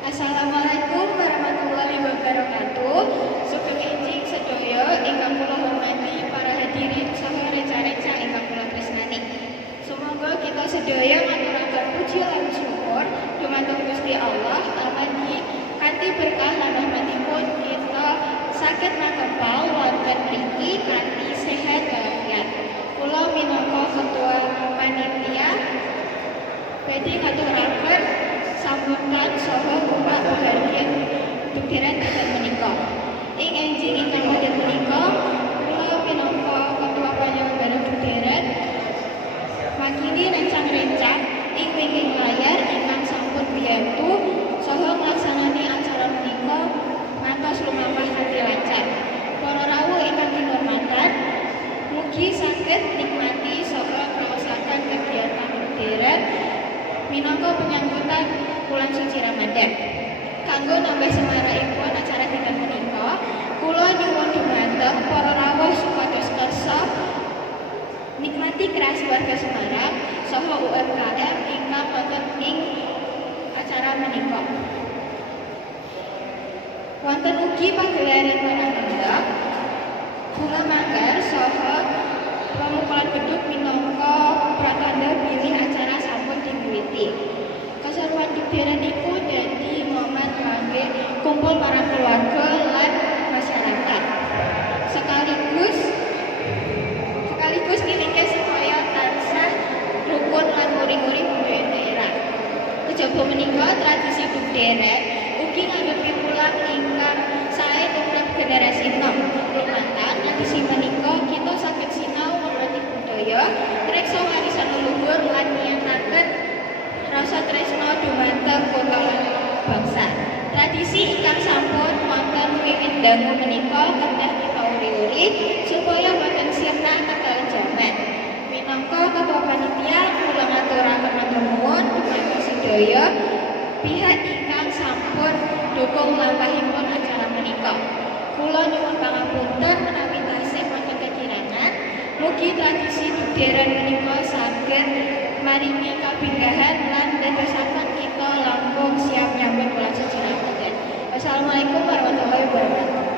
Assalamualaikum warahmatullahi wabarakatuh. Sugeng enjing sedaya ingkang kula hormati para hadirin saha reca-reca ingkang kula tresnani. Sumangga kita sedaya ngaturaken puji lan syukur dumateng Gusti Allah amargi kanthi berkah lan rahmatipun kita saged makempal wonten mriki kanthi sehat walafiat. Kula minangka ketua panitia badhe ngaturaken sambutan saha Bapak Bahagia Dukderan Adat menika. Ing enjing ingkang madhep menika, kula minangka Ketua Panyelenggara Dukderan makili rencang-rencang ing wingking layar ingkang sampun biyantu saha nglaksanani acara menika ngantos lumampah kanthi lancar. Para rawuh ingkang kinurmatan, mugi saged nikmati saha ngraosaken kegiatan Dukderan minangka penyambutan bulan suci Ramadan. Kanggo nambah semarakipun acara dinten menika, kula nyuwun dhumateng para rawuh supados kersa nikmati kreasi warga Semarang saha UMKM ingkang wonten ing acara menika. Wonten ugi pagelaran manahanda bunga manggar saha pemukulan beduk minangka pratandha bilih acara sampun diwiwiti. Kasaruan Dukderan iku dadi momen kangge kumpul para keluarga lan masyarakat. Sekaligus ngilinge supaya tansah rukun lan muring-muring budaya daerah. Kejaba menika tradisi Dukderan ugi ngandhut pulang ingkang sae tumrap generasi enom. Lumantar tradisi menika kita saged sinau ngerti budaya, ngreksa warisan leluhur lan niyataken rasa tresna dumateng kota lan bangsa. Tradisi ingkang sampun wonten wiwit dangu menika kedah kita uri-uri supaya boten sirna kedalan jaman. Minangka ketua panitia kula ngaturaken matur nuwun dumateng sedaya pihak ingkang sampun dukung lampahipun acara menika. Kula nyuwun pangapunten menawi tasih wonten kekirangan. Mugi tradisi Dukderan menika saged maringi kabinggahan lan dadosaken kita langkung siap nyambut bulan suci Ramadan. Wassalamualaikum warahmatullahi wabarakatuh.